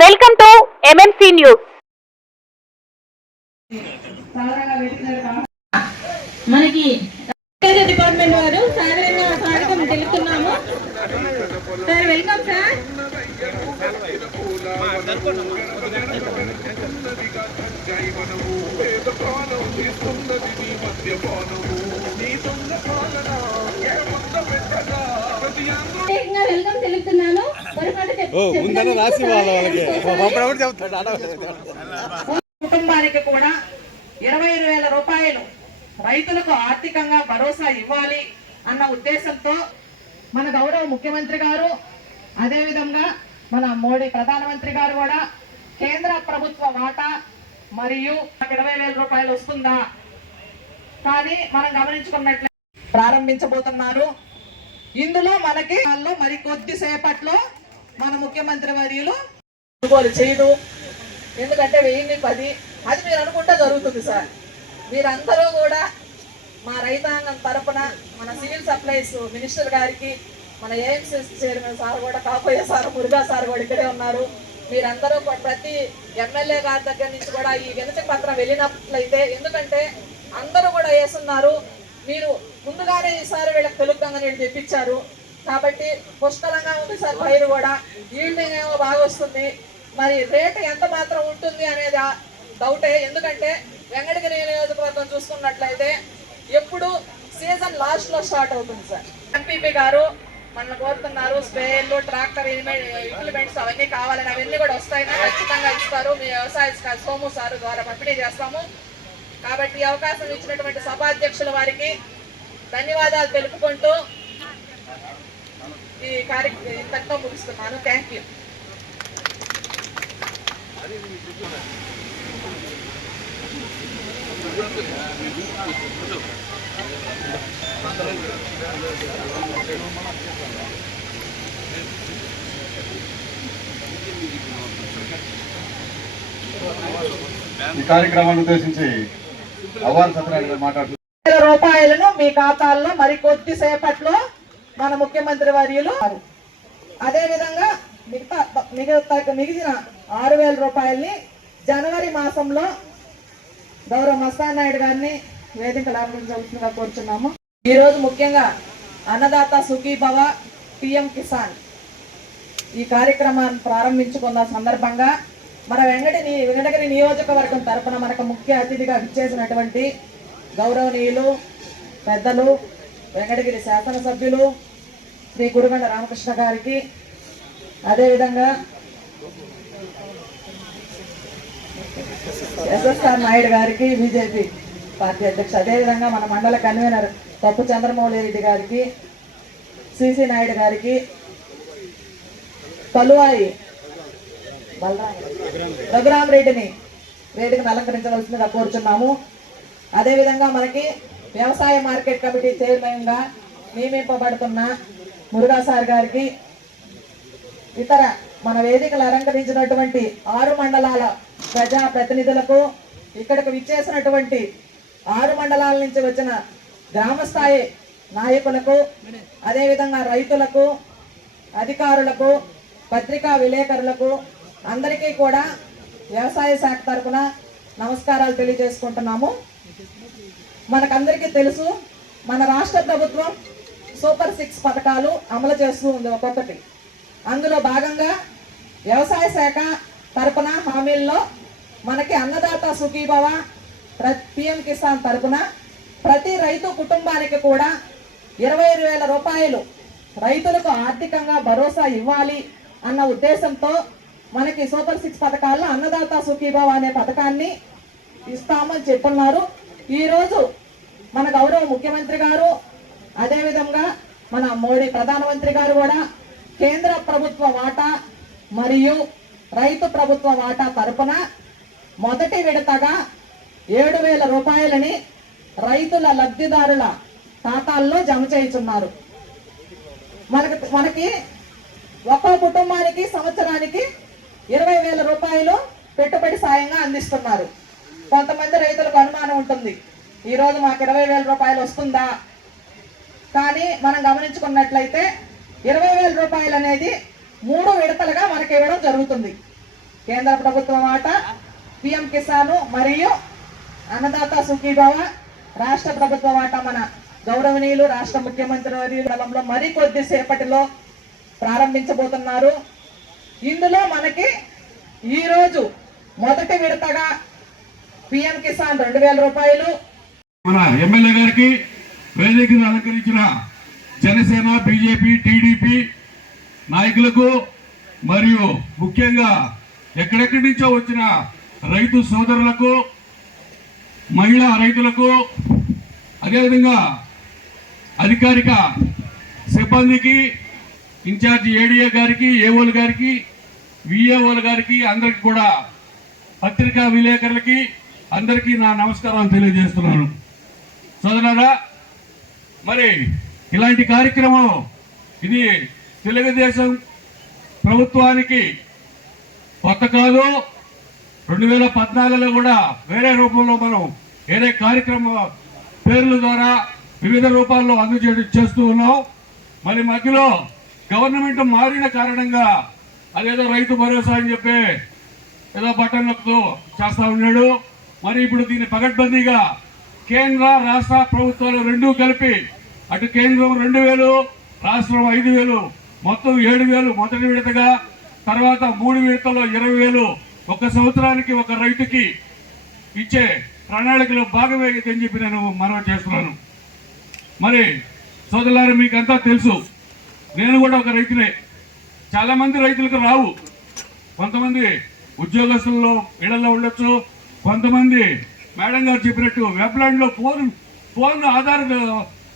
Welcome to MMC news. మనకి department వారు సాధారణంగా స్వాగతం తెలుపుతున్నాము. Sir welcome sir. వెల్కమ్ తెలుపుతున్నాను. కుటుంబానికి కూడా 20,000 రూపాయలు రైతులకు ఆర్థికంగా భరోసా ఇవ్వాలి అన్న ఉద్దేశంతో మన గౌరవ ముఖ్యమంత్రి గారు, అదేవిధంగా మన మోడీ ప్రధానమంత్రి గారు కూడా కేంద్ర ప్రభుత్వ వాటా మరియు 20,000 రూపాయలు వస్తుందా కానీ మనం గమనించుకున్నట్లయితే ప్రారంభించబోతున్నారు. ఇందులో మనకి మరి కొద్దిసేపట్లో మన ముఖ్యమంత్రి వర్యులు కొనుగోలు చేయదు. ఎందుకంటే 1010 అది మీరు అనుకుంటే జరుగుతుంది సార్. మీరందరూ కూడా మా రైతాంగం తరఫున మన సివిల్ సప్లైస్ మినిస్టర్ గారికి, మన ఏఎంసీ చైర్మన్ సార్ కూడా, కాపోయే సార్, మురుగా సార్ కూడా ఇక్కడే ఉన్నారు. మీరందరూ ప్రతి ఎమ్మెల్యే గారి దగ్గర నుంచి కూడా ఈ వినతి పత్రం వెళ్ళినట్లయితే, ఎందుకంటే అందరూ కూడా వేస్తున్నారు, మీరు ముందుగానే ఈసారి వీళ్ళకి తెలుగుగా నీళ్ళు తెప్పించారు కాబట్టి పుష్కలంగా ఉంది సార్. పైరు కూడా ఈల్డింగ్ ఏమో బాగా వస్తుంది. మరి రేటు ఎంత మాత్రం ఉంటుంది అనేది డౌటే. ఎందుకంటే వెంకటగిరి నియోజకవర్గం చూసుకున్నట్లయితే ఎప్పుడు సీజన్ లాస్ట్ లో స్టార్ట్ అవుతుంది సార్. ఎంపీపీ గారు మనల్ని కోరుతున్నారు, స్ప్రేయర్లు, ట్రాక్టర్ ఇంప్లిమెంట్స్ అవన్నీ కావాలని, అవన్నీ కూడా వస్తాయని ఖచ్చితంగా ఇస్తారు. మీ వ్యవసాయ సోము సారు ద్వారా పంపిణీ చేస్తాము. కాబట్టి ఈ అవకాశం ఇచ్చినటువంటి సభాధ్యక్షుల వారికి ధన్యవాదాలు తెలుపుకుంటూ ఈ కార్యక్రమం ఇంతటితో ముగిస్తున్నాను. Thank you. ఈ కార్యక్రమాన్ని ఉద్దేశించి అవార్డు సత్యనారాయణ మాట్లాడుతున్నారు. రూపాయలను మీ ఖాతాల్లో మరి కొద్దిసేపట్లో మన ముఖ్యమంత్రి వర్యులు, అదేవిధంగా మిగిలిన 6,000 రూపాయల్ని జనవరి మాసంలో గౌరవ మస్తాన్ నాయుడు గారిని వేదికలు ఆరంభించవలసిందిగా కోరుచున్నాము. ఈరోజు ముఖ్యంగా అన్నదాత సుఖీభవ పిఎం కిసాన్ ఈ కార్యక్రమాన్ని ప్రారంభించుకున్న సందర్భంగా మన వెంకటగిరి నియోజకవర్గం తరఫున మనకు ముఖ్య అతిథిగా విచ్చేసినటువంటి గౌరవనీయులు పెద్దలు వెంకటగిరి శాసనసభ్యులు శ్రీ గురుగండ రామకృష్ణ గారికి, అదేవిధంగా ఎస్ఎస్ఆర్ నాయుడు గారికి, బీజేపీ పార్టీ అధ్యక్షుడు, అదేవిధంగా మన మండల కన్వీనర్ పప్పు చంద్రమౌళి రెడ్డి గారికి, సిసి నాయుడు గారికి, కలువాయి రఘురామరెడ్డిని వేదికను అలంకరించవలసిందిగా కోరుచున్నాము. అదేవిధంగా మనకి వ్యవసాయ మార్కెట్ కమిటీ చైర్మన్గా నియమింపబడుతున్న మురుగా సార్ గారికి, ఇతర మన వేదికలు అలంకరించినటువంటి 6 మండలాల ప్రజా ప్రతినిధులకు, ఇక్కడికి విచ్చేసినటువంటి 6 మండలాల నుంచి వచ్చిన గ్రామస్థాయి నాయకులకు, అదేవిధంగా రైతులకు, అధికారులకు, పత్రికా విలేకరులకు అందరికీ కూడా వ్యవసాయ శాఖ తరఫున నమస్కారాలు తెలియజేసుకుంటున్నాము. మనకందరికీ తెలుసు, మన రాష్ట్ర ప్రభుత్వం సూపర్ 6 పథకాలు అమలు చేస్తూ ఉంది ఒక్కొక్కటి. అందులో భాగంగా వ్యవసాయ శాఖ తరఫున హామీల్లో మనకి అన్నదాత సుఖీభవ పిఎం కిసాన్ తరఫున ప్రతి రైతు కుటుంబానికి కూడా 20,000 రూపాయలు రైతులకు ఆర్థికంగా భరోసా ఇవ్వాలి అన్న ఉద్దేశంతో మనకి సూపర్ 6 పథకాల్లో అన్నదాత సుఖీభవ అనే పథకాన్ని ఇస్తామని చెప్పున్నారు. ఈరోజు మన గౌరవ ముఖ్యమంత్రి గారు, అదేవిధంగా మన మోడీ ప్రధానమంత్రి గారు కూడా కేంద్ర ప్రభుత్వ వాటా మరియు రైతు ప్రభుత్వ వాటా తరపున మొదటి విడతగా 7,000 రూపాయలని రైతుల లబ్ధిదారుల ఖాతాల్లో జమ చేయుచున్నారు. మనకి ఒక్కో కుటుంబానికి సంవత్సరానికి 20,000 రూపాయలు పెట్టుబడి సాయంగా అందిస్తున్నారు. కొంతమంది రైతులకు అనుమానం ఉంటుంది, ఈరోజు మాకు 20,000 రూపాయలు వస్తుందా కానీ మనం గమనించుకున్నట్లయితే 20,000 రూపాయలు అనేది 3 విడతలుగా మనకి ఇవ్వడం జరుగుతుంది. కేంద్ర ప్రభుత్వం వాటా, పిఎం కిసాన్ మరియు అన్నదాత సుఖీభవ రాష్ట్ర ప్రభుత్వ వాటా మన గౌరవనీయులు రాష్ట్ర ముఖ్యమంత్రి వర్యులలో మరికొద్ది సేపటిలో ప్రారంభించబోతున్నారు. ఇందులో మనకి ఈరోజు మొదటి విడతగా పిఎం కిసాన్ 2000 రూపాయలు, మన ఎమ్మెల్యే గారికి వేదికను అలంకరించిన జనసేన, బీజేపీ, టీడీపీ నాయకులకు మరియు ముఖ్యంగా ఎక్కడెక్కడి నుంచో వచ్చిన రైతు సోదరులకు, మహిళా రైతులకు, అదేవిధంగా అధికారిక సిబ్బందికి, ఇన్ఛార్జి ఏడీఏ గారికి, ఏఓలు గారికి, విఏఓల గారికి, అందరికి కూడా పత్రికా విలేకరులకి అందరికీ నా నమస్కారం తెలియజేస్తున్నాను. సోదరులారా, మరి ఇలాంటి కార్యక్రమం ఇది తెలుగుదేశం ప్రభుత్వానికి కొత్త కాదు. 2014లో కూడా వేరే రూపంలో మనం వేరే కార్యక్రమ పేర్ల ద్వారా వివిధ రూపాల్లో చేస్తూ ఉన్నాం. మరి మధ్యలో గవర్నమెంట్ మారిన కారణంగా అదేదో రైతు భరోసా అని చెప్పి ఏదో బటన్ నొక్కుతూ చేస్తా ఉన్నాడు. మరి ఇప్పుడు దీన్ని పకడ్బందీగా కేంద్ర రాష్ట్ర ప్రభుత్వాలు రెండూ కలిపి, అటు కేంద్రం 2000, రాష్ట్రం 5000, మొత్తం 7000 మొదటి విడతగా, తర్వాత 3 విడతల్లో 20000 ఒక సంవత్సరానికి ఒక రైతుకి ఇచ్చే ప్రణాళికలో భాగమే అని చెప్పి నేను మనవి చేస్తున్నాను. మరి సోదరులారా, మీకంతా తెలుసు, నేను కూడా ఒక రైతునే. చాలా మంది రైతులకు రావు. కొంతమంది ఉద్యోగస్తుల్లో ఇళ్లలో ఉండొచ్చు, కొంతమంది మేడం గారు చెప్పినట్టు వెబ్లాండ్లో ఫోన్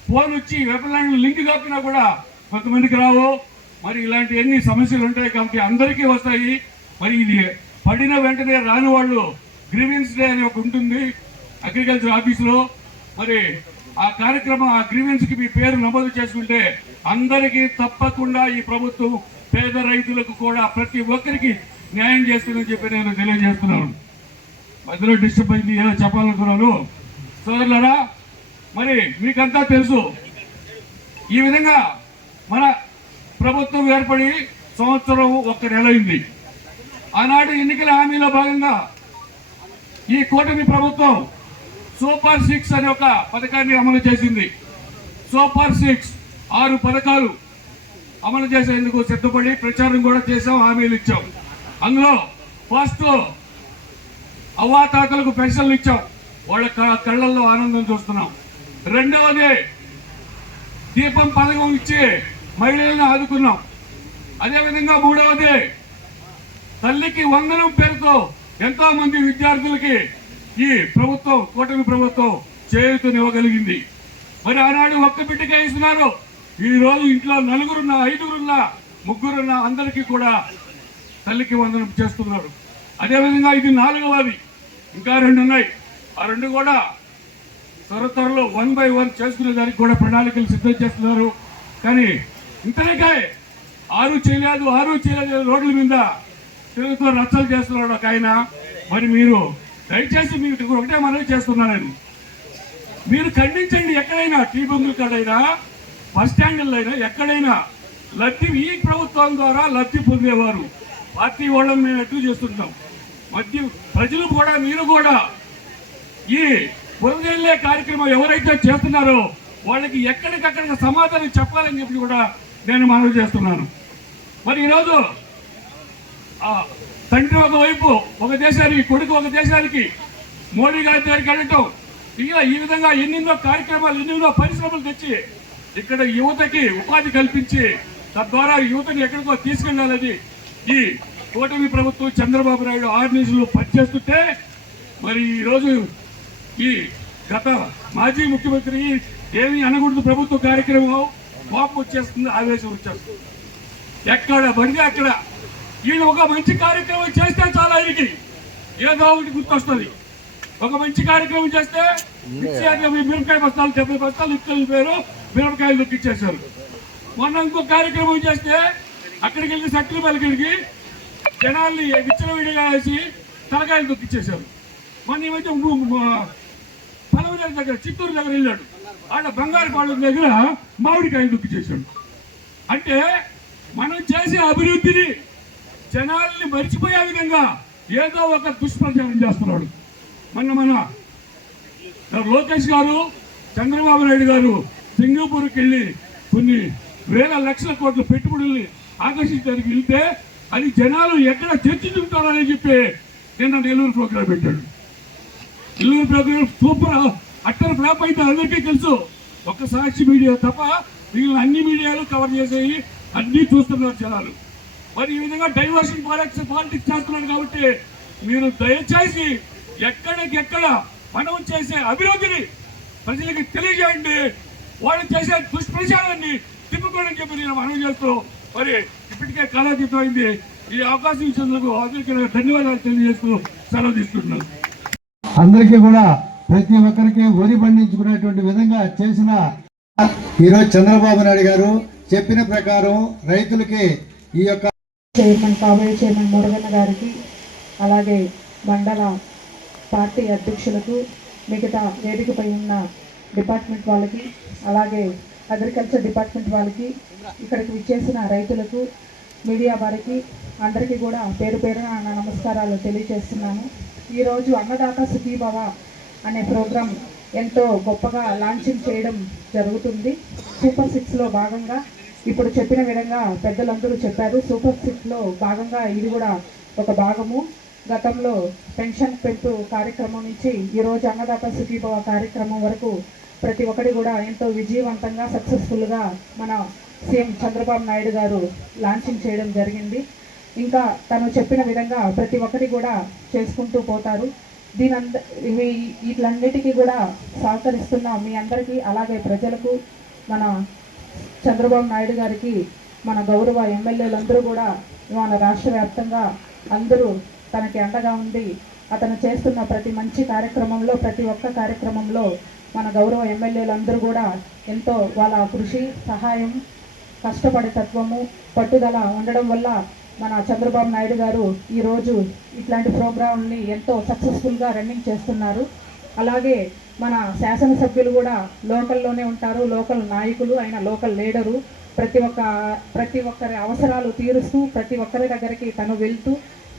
ఫోన్ వచ్చి వెబ్లాండ్ లింక్ కాకినా కూడా కొంతమందికి రావు. మరి ఇలాంటి ఎన్ని సమస్యలు ఉంటాయి కాబట్టి అందరికీ వస్తాయి. మరి ఇది పడిన వెంటనే రాని వాళ్ళు గ్రీవెన్స్ డే అని ఒక ఉంటుంది అగ్రికల్చర్ ఆఫీసులో. మరి ఆ కార్యక్రమం, ఆ గ్రీవెన్స్కి మీ పేరు నమోదు చేసుకుంటే అందరికీ తప్పకుండా ఈ ప్రభుత్వం పేద రైతులకు కూడా ప్రతి ఒక్కరికి న్యాయం చేస్తుందని చెప్పి నేను తెలియజేస్తున్నాను. మధ్యలో డిస్టర్బ్ అయింది, ఏదో చెప్పాలనుకున్నాను. సోదరులారా, మరి మీకంతా తెలుసు, ఈ విధంగా మన ప్రభుత్వం ఏర్పడి సంవత్సరం 1 నెల అయింది. ఆనాడు ఎన్నికల హామీలో భాగంగా ఈ కూటమి ప్రభుత్వం సూపర్ 6 అనే ఒక పథకాన్ని అమలు చేసింది. సూపర్ 6 6 పథకాలు అమలు చేసేందుకు సిద్ధపడి ప్రచారం కూడా చేసాం, హామీలు ఇచ్చాం. అందులో ఫస్ట్ అవ్వాతాతలకు పెన్షన్లు ఇచ్చాం, వాళ్ళ కళ్ళల్లో ఆనందం చూస్తున్నాం. రెండవది దీపం పథకం ఇచ్చి మహిళలను ఆదుకున్నాం. అదేవిధంగా మూడవది తల్లికి వందనం పేరుతో ఎంతో మంది విద్యార్థులకి ఈ ప్రభుత్వం, కూటమి ప్రభుత్వం చేయూతనివ్వగలిగింది. మరి ఆనాడు ఒక్క బిడ్డకే ఇస్తున్నారు. ఈ రోజు ఇంట్లో 4 5 3 అందరికీ కూడా తల్లికి వందనం చేస్తున్నారు. అదేవిధంగా ఇది 4వది, ఇంకా 2 ఉన్నాయి. ఆ 2 కూడా త్వరలో 1 by 1 చేసుకునే దానికి కూడా ప్రణాళికలు సిద్ధం చేస్తున్నారు. కానీ ఇంతలోకే 6 చేయలేదు రోడ్ల మీద తిరుగుతూ రచ్చలు చేస్తున్నాడు ఒక ఆయన. మరి మీరు దయచేసి మీకు ఒకటే మనవి చేస్తున్నానని మీరు ఖండించండి. ఎక్కడైనా టీ బంకుల కాడైనా, బస్ స్టాండ్లో అయినా, ఎక్కడైనా లబ్ధి ఈ ప్రభుత్వం ద్వారా లబ్ధి పొందేవారు పార్టీ వాళ్ళని మేము ఎటు చేస్తుంటాం. ప్రజలు కూడా, మీరు కూడా ఈ పొందేళ్లే కార్యక్రమం ఎవరైతే చేస్తున్నారో వాళ్ళకి ఎక్కడికక్కడ సమాధానం చెప్పాలని చెప్పి కూడా నేను మనవి చేస్తున్నాను. మరి ఈరోజు తండ్రి ఒకవైపు ఒక దేశానికి, కొడుకు ఒక దేశానికి మోడీ గారి దగ్గరికి వెళ్ళటం, ఇలా ఈ విధంగా ఎన్నెన్నో కార్యక్రమాలు, ఎన్నెన్నో పరిశ్రమలు తెచ్చి ఇక్కడ యువతకి ఉపాధి కల్పించి తద్వారా యువతని ఎక్కడికో తీసుకెళ్లాలని ఈ కూటమి ప్రభుత్వం చంద్రబాబు నాయుడు ఆర్గనైజేషన్లు పనిచేస్తుంటే, మరి ఈరోజు ఈ గత మాజీ ముఖ్యమంత్రి ఏమీ అనకూడదు ప్రభుత్వ కార్యక్రమం కోపం వచ్చేస్తుంది, ఆవేశం వచ్చేస్తుంది. ఎక్కడ పడితే అక్కడ ఈయన ఒక మంచి కార్యక్రమం చేస్తే చాలా ఆయనకి ఏదో ఒకటి గుర్తొస్తుంది. ఒక మంచి కార్యక్రమం చేస్తే మిరపకాయ బస్తాలు 70 బస్తాలు ఇచ్చేళ్ళిపోయారు, మిరపకాయలు దొక్కిచ్చేశారు. మొన్న ఇంకో కార్యక్రమం చేస్తే అక్కడికి వెళ్ళి సట్ల పలికిడికి జనాల్ని విచ్చలవిడిగా వేసి తలకాయలు దొక్కిచ్చేశారు. మొన్న ఈ మధ్య పలవదేవి దగ్గర, చిత్తూరు దగ్గర వెళ్ళాడు, ఆడ బంగారు పాడు దగ్గర మామిడికాయలు దొక్కిచ్చేశాడు. అంటే మనం చేసే అభివృద్ధిని జనాల్ని మర్చిపోయే విధంగా ఏదో ఒక దుష్ప్రచారం చేస్తున్నాడు. మన లోకేష్ గారు, చంద్రబాబు నాయుడు గారు సింగపూర్కి వెళ్ళి కొన్ని వేల లక్షల కోట్ల పెట్టుబడుల్ని ఆకర్షించడానికి వెళ్తే అది జనాలు ఎక్కడ చర్చించుకుంటారని చెప్పి నిన్న నెల్లూరు ప్రోగ్రాం పెట్టాడు. Nellore program super utter flop అయితే అందరికీ తెలుసు. ఒక్క సాక్షి మీడియా తప్ప మిగిలిన అన్ని మీడియాలు కవర్ చేసేవి అన్నీ చూస్తున్నారు జనాలు. మరి ఈ విధంగా డైవర్షన్ పాలిటిక్స్ చేస్తున్నారు. కాబట్టి మీరు దయచేసి ఎక్కడికెక్కడ మనం చేసే అభివృద్ధిని ప్రజలకి తెలియజేయండి. వాళ్ళు చేసే దుష్ప్రచారాన్ని తిప్పుకోవడానికి చెప్పి నేను మనం చేస్తూ మరి ఇప్పటికే కాలాతీతం అయింది. ఈ అవకాశం ఇచ్చినందుకు అందరికీ ధన్యవాదాలు తెలియజేస్తూ సెలవు తీసుకుంటున్నాను. అందరికీ కూడా ప్రతి ఒక్కరికి వరి పండించుకునేటువంటి విధంగా చేసిన ఈరోజు చంద్రబాబు నాయుడు గారు చెప్పిన ప్రకారం రైతులకి ఈ యొక్క కాబోయే చైర్మన్ మురుగన్న గారికి, అలాగే మండల పార్టీ అధ్యక్షులకు, మిగతా వేదికపై ఉన్న డిపార్ట్మెంట్ వాళ్ళకి, అలాగే అగ్రికల్చర్ డిపార్ట్మెంట్ వాళ్ళకి, ఇక్కడికి విచ్చేసిన రైతులకు, మీడియా వారికి అందరికీ కూడా పేరు పేరున నా నమస్కారాలు తెలియజేస్తున్నాను. ఈరోజు అన్నదాత సుఖీభవ అనే ప్రోగ్రాం ఎంతో గొప్పగా లాంచింగ్ చేయడం జరుగుతుంది. సూపర్ 6లో భాగంగా ఇప్పుడు చెప్పిన విధంగా పెద్దలందరూ చెప్పారు. సూపర్ 6లో భాగంగా ఇది కూడా ఒక భాగము. గతంలో పెన్షన్ పెంపు కార్యక్రమం నుంచి ఈరోజు అన్నదాత సుఖీభవ కార్యక్రమం వరకు ప్రతి ఒక్కటి కూడా ఎంతో విజయవంతంగా సక్సెస్ఫుల్గా మన సీఎం చంద్రబాబు నాయుడు గారు లాంచింగ్ చేయడం జరిగింది. ఇంకా తను చెప్పిన విధంగా ప్రతి ఒక్కటి కూడా చేసుకుంటూ పోతారు. వీటిలన్నిటికీ కూడా సహకరిస్తున్న మీ అందరికీ, అలాగే ప్రజలకు, మన చంద్రబాబు నాయుడు గారికి, మన గౌరవ ఎమ్మెల్యేలందరూ కూడా మన రాష్ట్ర వ్యాప్తంగా అందరూ తనకి అండగా ఉండి అతను చేస్తున్న ప్రతి మంచి కార్యక్రమంలో, ప్రతి ఒక్క కార్యక్రమంలో మన గౌరవ ఎమ్మెల్యేలందరూ కూడా ఎంతో వాళ్ళ కృషి, సహాయం, కష్టపడే తత్వము, పట్టుదల ఉండడం వల్ల మన చంద్రబాబు నాయుడు గారు ఈరోజు ఇట్లాంటి ప్రోగ్రాంని ఎంతో సక్సెస్ఫుల్గా రన్నింగ్ చేస్తున్నారు. అలాగే మన శాసనసభ్యులు కూడా లోకల్లోనే ఉంటారు, లోకల్ నాయకులు, ఆయన లోకల్ లీడరు. ప్రతి ఒక్కరి అవసరాలు తీరుస్తూ ప్రతి ఒక్కరి దగ్గరికి తను వెళ్తూ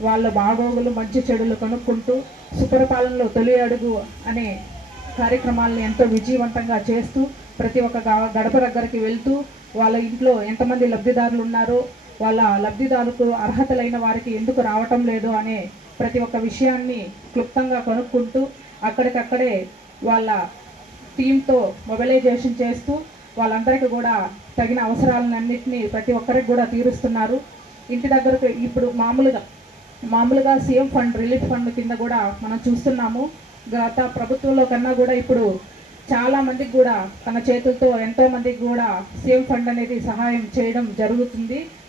వాళ్ళ బాగోగులు, మంచి చెడులు కనుక్కుంటూ సుపరిపాలనలో తొలి అడుగు అనే కార్యక్రమాలను ఎంతో విజయవంతంగా చేస్తూ ప్రతి ఒక్క గడప దగ్గరికి వెళ్తూ వాళ్ళ ఇంట్లో ఎంతమంది లబ్ధిదారులు ఉన్నారో, వాళ్ళ లబ్ధిదారులకు అర్హతలైన వారికి ఎందుకు రావటం లేదు అనే ప్రతి ఒక్క విషయాన్ని క్లుప్తంగా కనుక్కుంటూ అక్కడికక్కడే వాళ్ళ టీంతో మొబిలైజేషన్ చేస్తూ వాళ్ళందరికీ కూడా తగిన అవసరాలన్నింటినీ ప్రతి ఒక్కరికి కూడా తీరుస్తున్నారు. ఇంటి దగ్గరకు ఇప్పుడు మామూలుగా సీఎం ఫండ్, రిలీఫ్ ఫండ్ కింద కూడా మనం చూస్తున్నాము. గత ప్రభుత్వంలో కన్నా కూడా ఇప్పుడు చాలా మందికి కూడా తన చేతులతో ఎంతో మందికి కూడా సీఎం ఫండ్ అనేది సహాయం చేయడం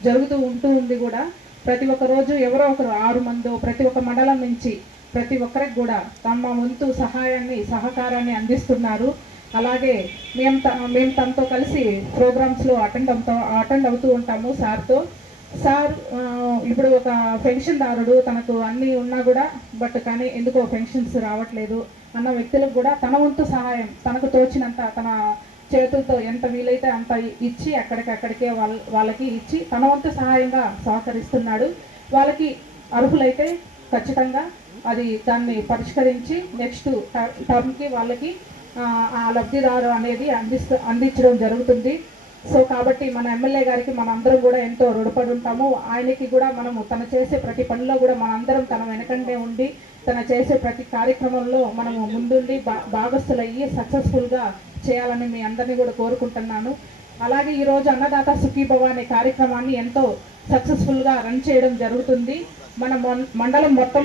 జరుగుతూ ఉంటుంది కూడా. ప్రతి ఒక్క రోజు ఎవరో ఒకరు 6 మందో ప్రతి ఒక్క మండలం నుంచి ప్రతి ఒక్కరికి కూడా తమ వంతు సహాయాన్ని, సహకారాన్ని అందిస్తున్నారు. అలాగే మేము తనతో కలిసి ప్రోగ్రామ్స్లో అటెండ్ అవుతూ ఉంటాము సార్తో. సార్ ఇప్పుడు ఒక పెన్షన్దారుడు, తనకు అన్నీ ఉన్నా కూడా కానీ ఎందుకో పెన్షన్స్ రావట్లేదు అన్న వ్యక్తులకు కూడా తన వంతు సహాయం, తనకు తోచినంత తన చేతులతో ఎంత వీలైతే అంత ఇచ్చి అక్కడికే వాళ్ళకి ఇచ్చి తన వంతు సహాయంగా సహకరిస్తున్నాడు. వాళ్ళకి అర్హులైతే ఖచ్చితంగా దాన్ని పరిష్కరించి నెక్స్ట్ టర్మ్కి వాళ్ళకి ఆ లబ్ధిదారు అనేది అందించడం జరుగుతుంది. సో కాబట్టి మన ఎమ్మెల్యే గారికి మనందరం కూడా ఎంతో రుణపడి ఉంటాము. ఆయనకి కూడా మనము తను చేసే ప్రతి పనిలో కూడా మనందరం తన వెనకండే ఉండి తను చేసే ప్రతి కార్యక్రమంలో మనము ముందుండి భాగస్థులయ్యి సక్సెస్ఫుల్గా చేయాలని మీ అందరినీ కూడా కోరుకుంటున్నాను. అలాగే ఈరోజు అన్నదాత సుఖీభవ అనే కార్యక్రమాన్ని ఎంతో సక్సెస్ఫుల్గా రన్ చేయడం జరుగుతుంది. మన మండలం మొత్తం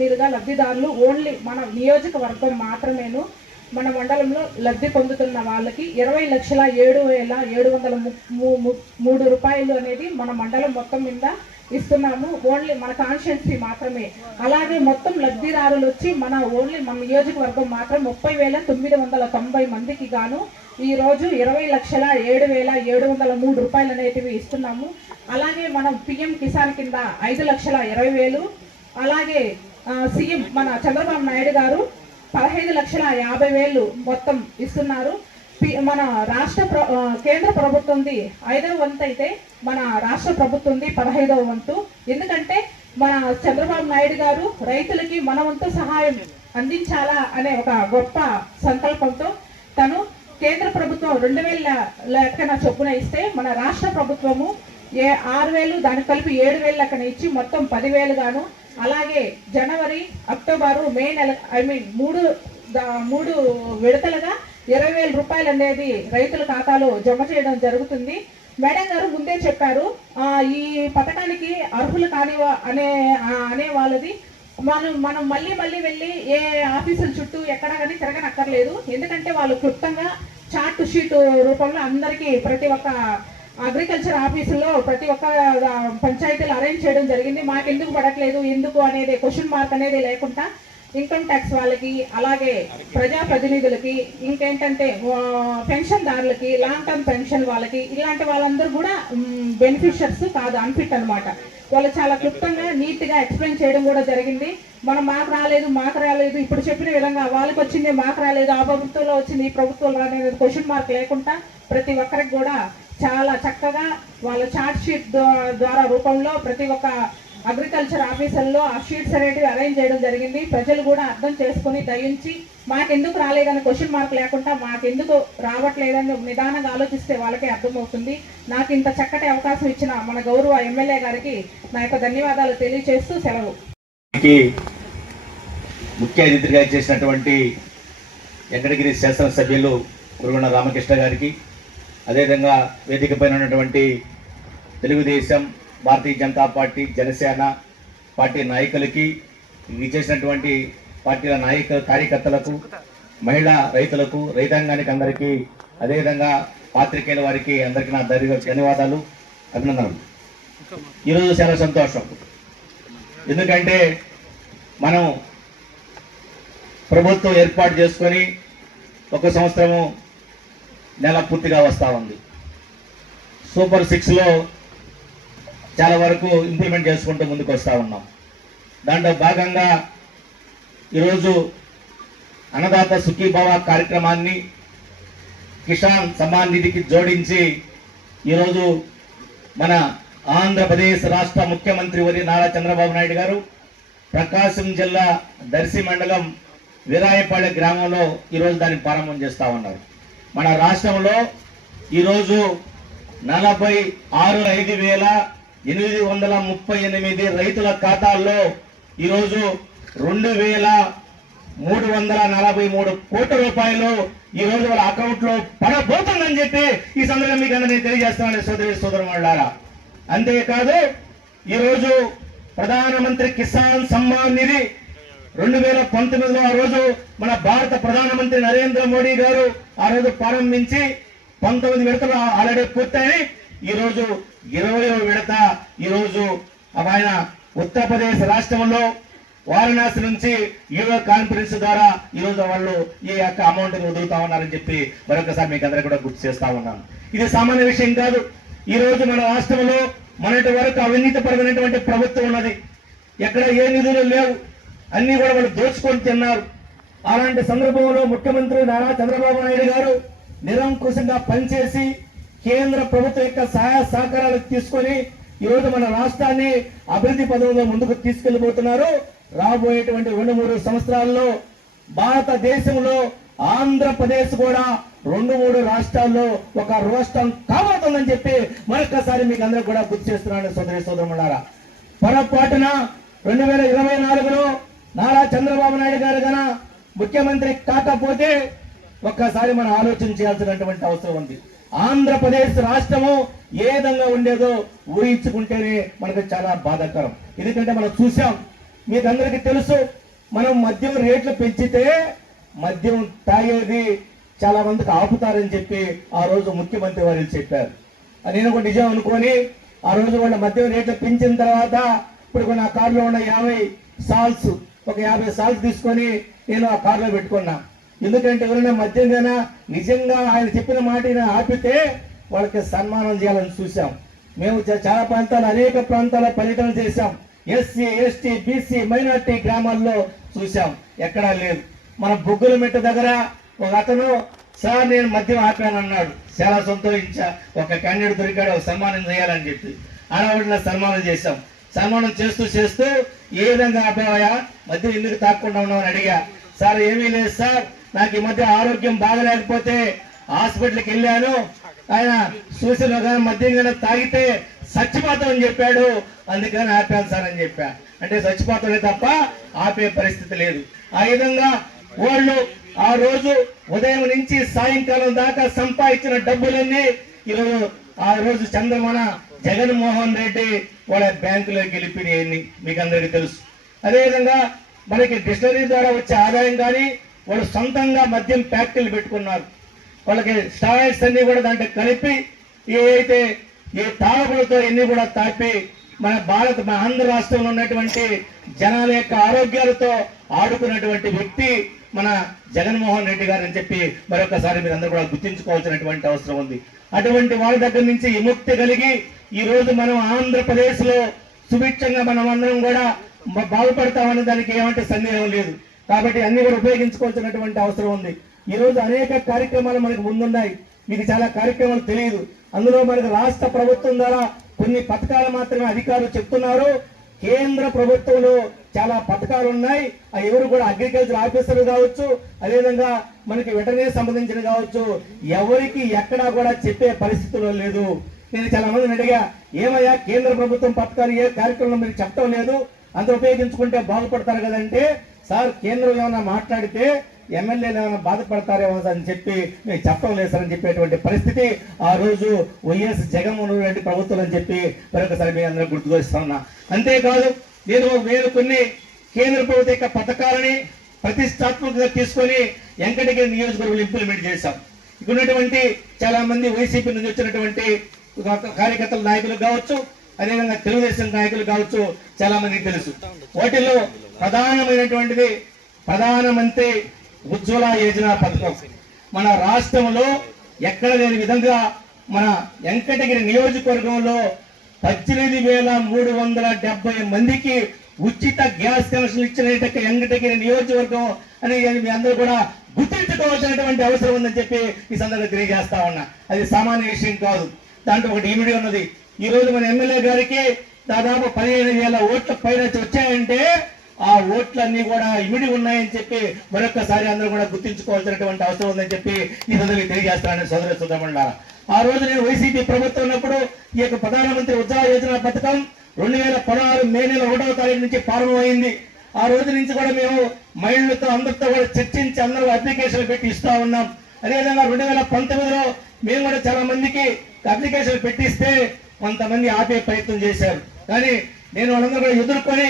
మీదుగా లబ్ధిదారులు ఓన్లీ మన నియోజకవర్గం మాత్రమేను మన మండలంలో లబ్ధి పొందుతున్న వాళ్ళకి 20,07,703 రూపాయలు అనేది మన మండలం మొత్తం మీద ఇస్తున్నాము. ఓన్లీ మన కాన్స్టిట్యున్సీ మాత్రమే. అలాగే మొత్తం లబ్ధిదారులు వచ్చి మన నియోజకవర్గం మాత్రం 30,990 మందికి గాను ఈరోజు 20,07,703 రూపాయలు అనేటివి ఇస్తున్నాము. అలాగే మనం పిఎం కిసాన్ కింద 5,20,000, అలాగే సీఎం మన చంద్రబాబు నాయుడు గారు 15,50,000 మొత్తం ఇస్తున్నారు. మన కేంద్ర ప్రభుత్వంది 5వ వంతు అయితే మన రాష్ట్ర ప్రభుత్వంది 15వ వంతు. ఎందుకంటే మన చంద్రబాబు నాయుడు గారు రైతులకి మన వంతు సహాయం అందించాలా అనే ఒక గొప్ప సంకల్పంతో తను కేంద్ర ప్రభుత్వం 2000 లెక్కన చొప్పున ఇస్తే మన రాష్ట్ర ప్రభుత్వము 6,000 దానికి కలిపి 7,000 లెక్కన ఇచ్చి మొత్తం 10,000 గాను, అలాగే జనవరి, అక్టోబరు, మే నెల మూడు విడతలుగా 20,000 రూపాయలు అనేది రైతుల ఖాతాలో జమ చేయడం జరుగుతుంది. మేడం గారు ముందే చెప్పారు, ఈ పథకానికి అర్హులు కాని అనే వాళ్ళది మనం మళ్ళీ వెళ్ళి ఏ ఆఫీసుల చుట్టూ ఎక్కడ కానీ తిరగనక్కర్లేదు. ఎందుకంటే వాళ్ళు క్లుప్తంగా చార్ట్ షీట్ రూపంలో అందరికీ ప్రతి ఒక్క అగ్రికల్చర్ ఆఫీసులో ప్రతి ఒక్క పంచాయతీలు అరేంజ్ చేయడం జరిగింది. మాకు ఎందుకు పడట్లేదు ఎందుకు అనేది క్వశ్చన్ మార్క్ అనేది లేకుండా ఇన్కమ్ ట్యాక్స్ వాళ్ళకి, అలాగే ప్రజాప్రతినిధులకి, ఇంకేంటంటే పెన్షన్దారులకి, లాంగ్ టర్మ్ పెన్షన్ వాళ్ళకి, ఇలాంటి వాళ్ళందరూ కూడా బెనిఫిషియర్స్ కాదు, అన్ఫిట్ అనమాట. వాళ్ళు చాలా క్లుప్తంగా నీట్గా ఎక్స్ప్లెయిన్ చేయడం కూడా జరిగింది. మాకు రాలేదు ఇప్పుడు చెప్పిన విధంగా వాళ్ళకి వచ్చింది మాకు రాలేదు, ఆ ప్రభుత్వంలో వచ్చింది ఈ ప్రభుత్వంలో అనేది క్వశ్చన్ మార్క్ లేకుండా ప్రతి ఒక్కరికి కూడా చాలా చక్కగా వాళ్ళ చార్ట్ షీట్ ద్వారా రూపంలో ప్రతి ఒక్క అగ్రికల్చర్ ఆఫీసర్లో ఆ షీట్స్ అనేటివి అరేంజ్ చేయడం జరిగింది. ప్రజలు కూడా అర్థం చేసుకుని దయించి మాకెందుకు రాలేదని క్వశ్చన్ మార్క్ లేకుండా మాకెందుకు రావట్లేదని నిదానంగా ఆలోచిస్తే వాళ్ళకే అర్థమవుతుంది. నాకు ఇంత చక్కటి అవకాశం ఇచ్చిన మన గౌరవ ఎమ్మెల్యే గారికి నా యొక్క ధన్యవాదాలు తెలియజేస్తూ సెలవు. ముఖ్య అతిథిగా చేసినటువంటి వెంకటగిరి శాసనసభ్యులు గురుగొండ రామకృష్ణ గారికి, అదేవిధంగా వేదిక పైన ఉన్నటువంటి తెలుగుదేశం, భారతీయ జనతా పార్టీ, జనసేన పార్టీ నాయకులకి, విచ్చేసినటువంటి పార్టీల కార్యకర్తలకు, మహిళా రైతులకు, రైతాంగానికి అందరికీ, అదేవిధంగా పాత్రికేయుల వారికి అందరికీ నా ధన్యవాదాలు, అభినందనలు. ఈరోజు చాలా సంతోషం. ఎందుకంటే మనం ప్రభుత్వం ఏర్పాటు చేసుకొని 1 సంవత్సరము నెల పూర్తిగా వస్తూ ఉంది. సూపర్ 6లో చాలా వరకు ఇంప్లిమెంట్ చేసుకుంటూ ముందుకు వస్తూ ఉన్నాం. దాంట్లో భాగంగా ఈరోజు అన్నదాత సుఖీభవ కార్యక్రమాన్ని కిసాన్ సమ్మాన్ నిధికి జోడించి ఈరోజు మన ఆంధ్రప్రదేశ్ రాష్ట్ర ముఖ్యమంత్రి వర్య నారా చంద్రబాబు నాయుడు గారు ప్రకాశం జిల్లా దర్శి మండలం వీరాయపాళె గ్రామంలో ఈరోజు దాన్ని ప్రారంభం చేస్తూ ఉన్నారు. మన రాష్ట్రంలో ఈరోజు 46,5,838 రైతుల ఖాతాల్లో ఈరోజు 2,343 కోట్ల రూపాయలు ఈరోజు వాళ్ళ అకౌంట్లో పడబోతుందని చెప్పి ఈ సందర్భంగా మీకు అందరినీ తెలియజేస్తామని సోదరులారా. అంతేకాదు ఈరోజు ప్రధానమంత్రి కిసాన్ సమ్మాన్ నిధి 2019లో ఆ రోజు మన భారత ప్రధానమంత్రి నరేంద్ర మోడీ గారు ఆ రోజు ప్రారంభించి 19 విడతలు ఆల్రెడీ పూర్తయి ఈరోజు 20వ విడత ఈరోజు ఆయన ఉత్తరప్రదేశ్ రాష్ట్రంలో వారణాసి నుంచి వీడియో కాన్ఫరెన్స్ ద్వారా ఈరోజు వాళ్ళు ఈ యొక్క అమౌంట్ వదులుతా ఉన్నారని చెప్పి మరొకసారి మీకు అందరికీ కూడా గుర్తు చేస్తా ఉన్నాను. ఇది సామాన్య విషయం కాదు. ఈ రోజు మన రాష్ట్రంలో మొన్నటి వరకు అవినీతిపరమైనటువంటి ప్రభుత్వం ఉన్నది. ఎక్కడ ఏ నిధులు లేవు, అన్ని కూడా వాళ్ళు దోచుకొని తిన్నారు. అలాంటి సందర్భంలో ముఖ్యమంత్రి నారా చంద్రబాబు నాయుడు గారు నిరంకుశంగా పనిచేసి కేంద్ర ప్రభుత్వం యొక్క సహాయ సహకారాలు తీసుకొని ఈరోజు మన రాష్ట్రాన్ని అభివృద్ధి పదంలో ముందుకు తీసుకెళ్లిపోతున్నారు. రాబోయేటువంటి 2-3 సంవత్సరాల్లో భారతదేశంలో ఆంధ్రప్రదేశ్ కూడా 2-3 రాష్ట్రాల్లో ఒక రాష్ట్రం కాబోతుందని చెప్పి మరొకసారి మీకు అందరూ కూడా గుర్తు చేస్తున్నాను సోదరులారా. పొరపాటున 2024లో నారా చంద్రబాబు నాయుడు గారు గన ముఖ్యమంత్రి కాకపోతే ఒక్కసారి మనం ఆలోచన చేయాల్సినటువంటి అవసరం ఉంది. ఆంధ్రప్రదేశ్ రాష్ట్రము ఏ విధంగా ఉండేదో ఊహించుకుంటేనే మనకు చాలా బాధాకరం. ఎందుకంటే మనం చూసాం, మీకు అందరికీ తెలుసు, మనం మద్యం రేట్లు పెంచితే మద్యం తాగేది చాలా మందికి ఆపుతారని చెప్పి ఆ రోజు ముఖ్యమంత్రి వారు చెప్పారు. నేను ఒక నిజం అనుకొని ఆ రోజు వాళ్ళ మద్యం రేట్లు పెంచిన తర్వాత ఇప్పుడు నా కారులో ఉన్న 50 సాల్స్, ఒక 50 సాల్స్ తీసుకొని నేను ఆ కారులో పెట్టుకున్నా. ఎందుకంటే ఎవరైనా మద్యం కన్నా నిజంగా ఆయన చెప్పిన మాట ఆపితే వాళ్ళకి సన్మానం చేయాలని చూసాం. మేము చాలా ప్రాంతాలు, అనేక ప్రాంతాల్లో పర్యటన చేశాం. ఎస్సీ, ఎస్టీ, బీసీ, మైనార్టీ గ్రామాల్లో చూసాం. ఎక్కడా లేదు. మన బొగ్గుల మెట్ట దగ్గర ఒక అతను సార్ నేను మద్యం ఆపాను అన్నాడు. చాలా సంతోషించా. ఒక క్యాండిడేట్ దొరికాడు, ఒక సన్మానం చేయాలని చెప్పి ఆడవాడిన సన్మానం చేశాం. సన్మానం చేస్తూ చేస్తూ ఏ విధంగా ఆపావయ్యా, మద్యం ఎందుకు తాకుండా ఉన్నావు అని అడిగా. సార్ ఏమీ లేదు సార్, నాకు ఈ మధ్య ఆరోగ్యం బాగలేకపోతే హాస్పిటల్కి వెళ్ళాను, ఆయన సూచనలో కానీ మద్యం కానీ తాగితే చచ్చిపోతామని చెప్పాడు, అందుకని ఆపాను సార్ అని చెప్పా. అంటే చచ్చిపోతామే తప్ప ఆపే పరిస్థితి లేదు. ఆ విధంగా వాళ్ళు ఆ రోజు ఉదయం నుంచి సాయంకాలం దాకా సంపాదించిన డబ్బులన్నీ ఈరోజు ఆ రోజు చంద్రమణ జగన్మోహన్ రెడ్డి వాళ్ళ బ్యాంకులోకి వెళ్ళిపోయినాయని మీకు అందరికీ తెలుసు. అదేవిధంగా మనకి డిస్టరీ ద్వారా వచ్చే ఆదాయం కానీ వాళ్ళు సొంతంగా మద్యం ఫ్యాక్టరీలు పెట్టుకున్నారు. వాళ్ళకి స్టాయిల్స్ అన్ని కూడా దాంట్లో కలిపి ఏవైతే ఈ తాగులతో ఎన్ని కూడా తాపి మన ఆంధ్ర రాష్ట్రంలో ఉన్నటువంటి జనాల యొక్క ఆరోగ్యాలతో ఆడుకున్నటువంటి వ్యక్తి మన జగన్మోహన్ రెడ్డి గారు అని చెప్పి మరొకసారి మీరు అందరూ కూడా గుర్తించుకోవాల్సినటువంటి అవసరం ఉంది. అటువంటి వాళ్ళ దగ్గర నుంచి విముక్తి కలిగి ఈ రోజు మనం ఆంధ్రప్రదేశ్ లో సుభిక్షంగా మనం అందరం కూడా బాగుపడతామనే దానికి ఏమంటే సందేహం లేదు. కాబట్టి అన్ని కూడా ఉపయోగించుకోవాల్సినటువంటి అవసరం ఉంది. ఈ రోజు అనేక కార్యక్రమాలు మనకు ముందున్నాయి. మీకు చాలా కార్యక్రమాలు తెలియదు. అందులో మనకు రాష్ట్ర ప్రభుత్వం ద్వారా కొన్ని పథకాలు మాత్రమే అధికారులు చెప్తున్నారు. కేంద్ర ప్రభుత్వంలో చాలా పథకాలు ఉన్నాయి. అవి ఎవరు కూడా అగ్రికల్చర్ ఆఫీసర్లు కావచ్చు, అదేవిధంగా మనకి వెటర్నరీ సంబంధించిన కావచ్చు, ఎవరికి ఎక్కడా కూడా చెప్పే పరిస్థితుల్లో లేదు. నేను చాలా మందిని అడిగా, ఏమయ్యా కేంద్ర ప్రభుత్వం పథకాలు ఏ కార్యక్రమంలో మీరు చెప్పడం లేదు, అంత ఉపయోగించుకుంటే బాగుపడతారు కదంటే, సార్ కేంద్రం ఏమైనా మాట్లాడితే ఎమ్మెల్యేలు ఏమైనా బాధపడతారేమో అని చెప్పి మేము చెప్పడం లేదు సార్ అని చెప్పేటువంటి పరిస్థితి ఆ రోజు వైఎస్ జగన్మోహన్ రెడ్డి ప్రభుత్వం అని చెప్పి మరొకసారి మీ అందరూ గుర్తుకొస్తా ఉన్నా. అంతేకాదు నేను కొన్ని కేంద్ర ప్రభుత్వ యొక్క పథకాలని ప్రతిష్టాత్మకంగా తీసుకొని వెంకటగిరి నియోజకవర్గంలో ఇంప్లిమెంట్ చేశాం. ఇక్కడ ఉన్నటువంటి చాలా మంది వైసీపీ నుంచి వచ్చినటువంటి కార్యకర్తల నాయకులు కావచ్చు, అదేవిధంగా తెలుగుదేశం నాయకులు కావచ్చు, చాలా మందికి తెలుసు. వాటిలో ప్రధానమైనటువంటిది ప్రధానమంత్రి ఉజ్వల యోజన పథకం. మన రాష్ట్రంలో ఎక్కడ లేని విధంగా మన వెంకటగిరి నియోజకవర్గంలో 18,370 మందికి ఉచిత గ్యాస్ కనెక్షన్ ఇచ్చిన వెంకటగిరి నియోజకవర్గం అని మీ అందరూ కూడా గుర్తించుకోవాల్సినటువంటి అవసరం ఉందని చెప్పి ఈ సందర్భంగా తెలియజేస్తా ఉన్నా. అది సామాన్య విషయం కాదు. దాంట్లో ఒకటి ఇమిడి ఉన్నది. ఈ రోజు మన ఎమ్మెల్యే గారికి దాదాపు 15,000 ఓట్ల పైన వచ్చాయంటే ఆ ఓట్లన్నీ కూడా ఇమిడి ఉన్నాయని చెప్పి మరొకసారి అందరూ కూడా గుర్తించుకోవాల్సినటువంటి అవసరం ఉందని చెప్పి ఈ సందర్భంగా తెలియజేస్తానని సోదరులారా. ఆ రోజు నేను వైసీపీ ప్రభుత్వం ఉన్నప్పుడు ఈ యొక్క ప్రధానమంత్రి ఉజ్వల యోజన పథకం 2016 మే నెల 1వ తారీఖు నుంచి ప్రారంభమైంది. ఆ రోజు నుంచి కూడా మేము మహిళలతో అందరితో కూడా చర్చించి అందరూ అప్లికేషన్లు పెట్టి ఇస్తా ఉన్నాం. అదేవిధంగా 2019లో మేము కూడా చాలా మందికి అప్లికేషన్లు పెట్టిస్తే కొంతమంది ఆపే ప్రయత్నం చేశారు. కానీ నేను వాళ్ళందరూ కూడా ఎదుర్కొని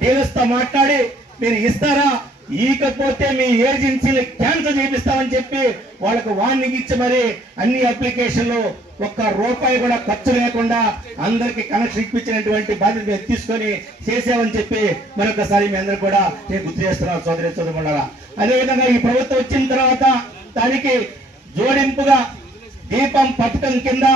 డీలర్స్తో మాట్లాడి మీరు ఇస్తారా, ఇకపోతే మీ ఏజెన్సీలు క్యాన్సిల్ చేపిస్తామని చెప్పి వాళ్ళకు వార్నింగ్ ఇచ్చి మరి అన్ని అప్లికేషన్లు ₹1 కూడా ఖర్చు లేకుండా అందరికి కనెక్షన్ ఇప్పించినటువంటి బాధ్యత మేము తీసుకొని చేసామని చెప్పి మరొకసారి మీ అందరూ కూడా నేను గుర్తు చేస్తున్నాను సోదరులారా. అదేవిధంగా ఈ ప్రభుత్వం వచ్చిన తర్వాత దానికి జోడింపుగా దీపం పథకం కింద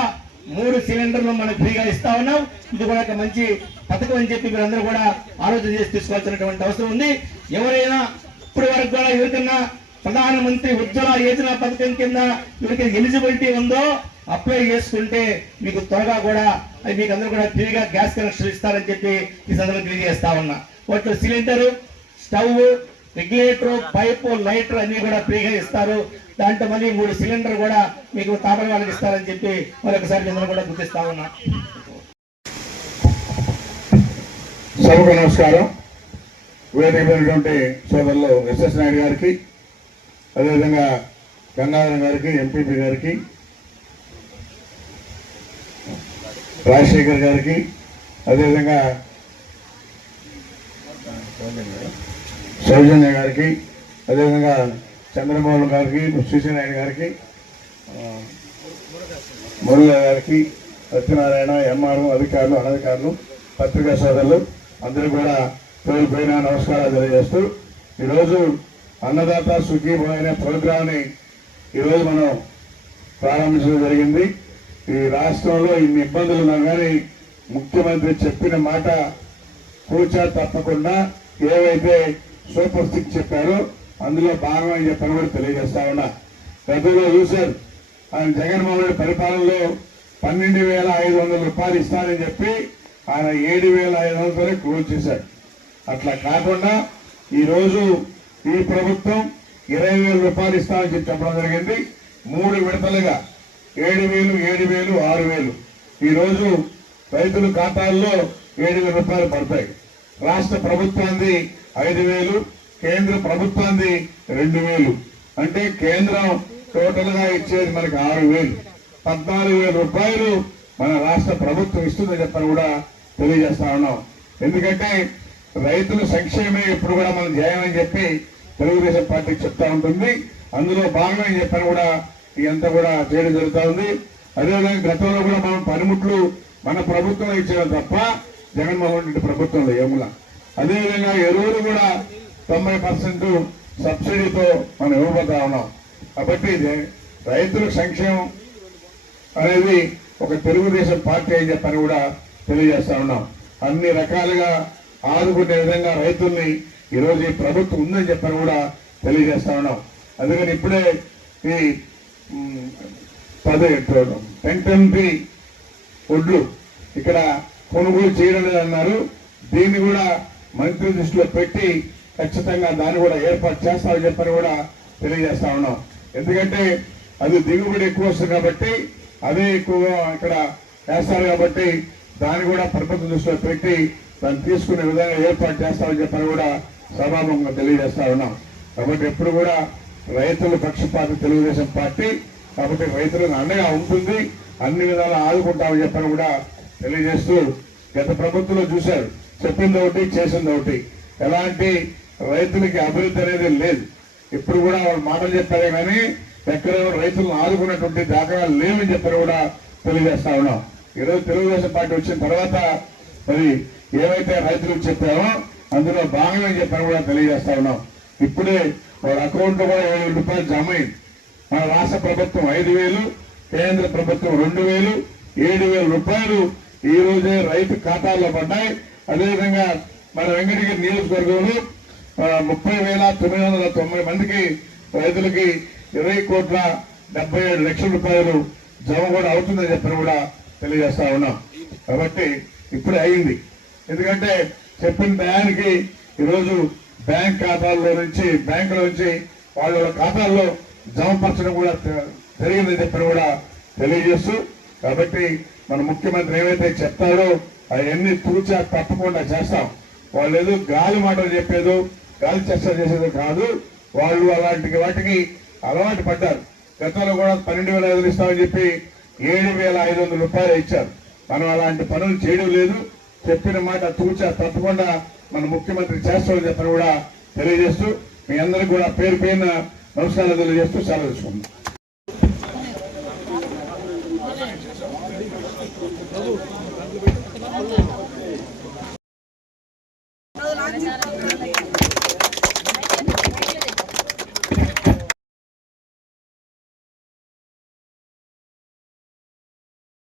3 సిలిండర్లు మనం ఫ్రీగా ఇస్తా ఉన్నాం. ఇది కూడా ఒక మంచి పథకం అని చెప్పి మీరందరూ కూడా ఆలోచన చేసి తీసుకోవాల్సినటువంటి అవసరం ఉంది. ఎవరైనా ఇప్పటి వరకు కూడా ఎవరికన్నా ప్రధానమంత్రి ఉజ్వల యోజన పథకం కింద ఎవరికి ఎలిజిబిలిటీ ఉందో అప్లై చేసుకుంటే మీకు త్వరగా కూడా అది మీకు అందరూ కూడా ఫ్రీగా గ్యాస్ కనెక్షన్ ఇస్తారని చెప్పి ఈ సందర్భంగా తెలియజేస్తా ఉన్నా. వాటిలో cylinder, stove, regulator, pipe, lighter అన్ని కూడా ఫ్రీగా ఇస్తారు. దాంట్లో మళ్ళీ 3 సిలిండర్ కూడా మీకు తాపరి వాళ్ళకి ఇస్తారని చెప్పి మరొకసారి అందరూ కూడా గుర్తిస్తా ఉన్నా. సభకు నమస్కారం. వేదికైనటువంటి సోదరులు ఎస్ఎస్ నాయుడు గారికి, అదేవిధంగా గంగాధరం గారికి, ఎంపీపీ గారికి, రాజశేఖర్ గారికి, అదేవిధంగా సౌజన్య గారికి, అదేవిధంగా చంద్రబాబు గారికి, శ్రీనారాయణ గారికి, మురళి గారికి, సత్యనారాయణ, ఎంఆర్, అధికారులు, అనధికారులు, పత్రికా సోదరులు అందరూ కూడా పేరుపైన నమస్కారాలు తెలియజేస్తూ ఈరోజు అన్నదాత సుఖీభవ అనే ప్రోగ్రామ్ని ఈరోజు మనం ప్రారంభించడం జరిగింది. ఈ రాష్ట్రంలో ఇన్ని ఇబ్బందులు ఉన్నా కానీ ముఖ్యమంత్రి చెప్పిన మాట కూర్చా తప్పకుండా ఏవైతే సూపర్ 6 చెప్పారో అందులో భాగం అని చెప్పని కూడా తెలియజేస్తా ఉన్నా. గతంలో చూశారు ఆయన జగన్మోహన్ రెడ్డి పరిపాలనలో 12,500 రూపాయలు ఇస్తానని చెప్పి ఆయన 7,500 క్లోజ్ చేశారు. అట్లా కాకుండా ఈరోజు ఈ ప్రభుత్వం 20,000 రూపాయలు ఇస్తామని చెప్పి చెప్పడం జరిగింది. 3 విడతలుగా 7,000, 7,000, 6,000 ఈరోజు రైతుల ఖాతాల్లో 7,000 రూపాయలు పడతాయి. రాష్ట్ర ప్రభుత్వాన్ని 5,000, కేంద్ర ప్రభుత్వాన్ని 2,000. అంటే కేంద్రం టోటల్ గా ఇచ్చేది మనకి 6,000. 14,000 రూపాయలు మన రాష్ట్ర ప్రభుత్వం ఇస్తుందని చెప్పని కూడా తెలియజేస్తా ఉన్నాం. ఎందుకంటే రైతుల సంక్షేమే ఎప్పుడు కూడా మనం చేయమని చెప్పి తెలుగుదేశం పార్టీ చెప్తా ఉంటుంది. అందులో భాగమే చెప్పని కూడా ఇదంతా కూడా చేయడం జరుగుతూ ఉంది. అదేవిధంగా గతంలో కూడా మనం పనిముట్లు మన ప్రభుత్వం ఇచ్చేది తప్ప జగన్మోహన్ రెడ్డి ప్రభుత్వంలో ఏములా. అదేవిధంగా ఎరువులు కూడా 90% సబ్సిడీతో మనం ఇవ్వబోతా ఉన్నాం. కాబట్టి రైతుల సంక్షేమం అనేది ఒక తెలుగుదేశం పార్టీ అని చెప్పని కూడా తెలియజేస్తా ఉన్నాం. అన్ని రకాలుగా ఆదుకునే విధంగా రైతుల్ని ఈరోజు ఈ ప్రభుత్వం ఉందని చెప్పని కూడా తెలియజేస్తా ఉన్నాం. అందుకని ఇప్పుడే ఈ 10 ఒడ్లు ఇక్కడ కొనుగోలు చేయడం లేదన్నారు. దీన్ని కూడా మంత్రి దృష్టిలో పెట్టి ఖచ్చితంగా దాన్ని కూడా ఏర్పాటు చేస్తామని చెప్పని కూడా తెలియజేస్తా ఉన్నాం. ఎందుకంటే అది దిగుబడి ఎక్కువ వస్తుంది కాబట్టి అదే ఎక్కువగా ఇక్కడ వేస్తారు కాబట్టి దాన్ని కూడా ప్రభుత్వం దృష్టిలో పెట్టి దాన్ని తీసుకునే విధంగా ఏర్పాటు చేస్తామని చెప్పని కూడా సభాముఖంగా తెలియజేస్తా ఉన్నాం. కాబట్టి ఎప్పుడు కూడా రైతుల పక్షపాత తెలుగుదేశం పార్టీ కాబట్టి రైతులకు అండగా ఉంటుంది, అన్ని విధాలు ఆదుకుంటామని చెప్పని కూడా తెలియజేస్తూ గత ప్రభుత్వంలో చూశారు, చెప్పింది ఒకటి చేసింది ఒకటి, ఎలాంటి రైతులకి అభివృద్ధి అనేది లేదు. ఇప్పుడు కూడా వాళ్ళు మాటలు చెప్పారే కానీ ఎక్కడ రైతులను ఆదుకున్నటువంటి దాఖలాలు లేవని చెప్పని కూడా తెలియజేస్తా ఉన్నాం. ఈరోజు తెలుగుదేశం పార్టీ వచ్చిన తర్వాత మరి ఏవైతే రైతులకు చెప్పామో అందులో భాగమని చెప్పని కూడా తెలియజేస్తా ఉన్నాం. ఇప్పుడే వాళ్ళ అకౌంట్ లో కూడా 7,000 రూపాయలు జమ అయింది. మన రాష్ట్ర ప్రభుత్వం 5,000, కేంద్ర ప్రభుత్వం 2,000, 7,000 రూపాయలు ఈ రోజే రైతు ఖాతాల్లో పడ్డాయి. అదేవిధంగా మన వెంకటగిరి నియోజకవర్గంలో 30,990 మందికి రైతులకి 20,77,00,000 రూపాయలు జమ కూడా అవుతుందని చెప్పని కూడా తెలియజేస్తా ఉన్నాం. కాబట్టి ఇప్పుడే అయింది. ఎందుకంటే చెప్పిన టయానికి ఈరోజు బ్యాంక్ ఖాతాల్లో నుంచి బ్యాంకుల నుంచి వాళ్ళ ఖాతాల్లో జమపరచడం కూడా జరిగిందని చెప్పని కూడా తెలియజేస్తూ కాబట్టి మన ముఖ్యమంత్రి ఏవైతే చెప్తారో అవన్నీ తూచా తప్పకుండా చేస్తాం. వాళ్ళు ఏదో గాలి మాటలు చెప్పేదో గాలి చర్చ చేసేదో కాదు. వాళ్ళు అలాంటి వాటికి అలవాటు పడ్డారు. గతంలో కూడా 12,500 ఇస్తామని చెప్పి 7,500 రూపాయలు ఇచ్చారు. మనం అలాంటి పనులు చేయడం లేదు. చెప్పిన మాట తూచా తప్పకుండా మన ముఖ్యమంత్రి చేస్తామని చెప్పని కూడా తెలియజేస్తూ మీ అందరికీ కూడా పేరు పేరున నమస్కారాలు తెలియజేస్తూ సెలవు తీసుకుంటాం.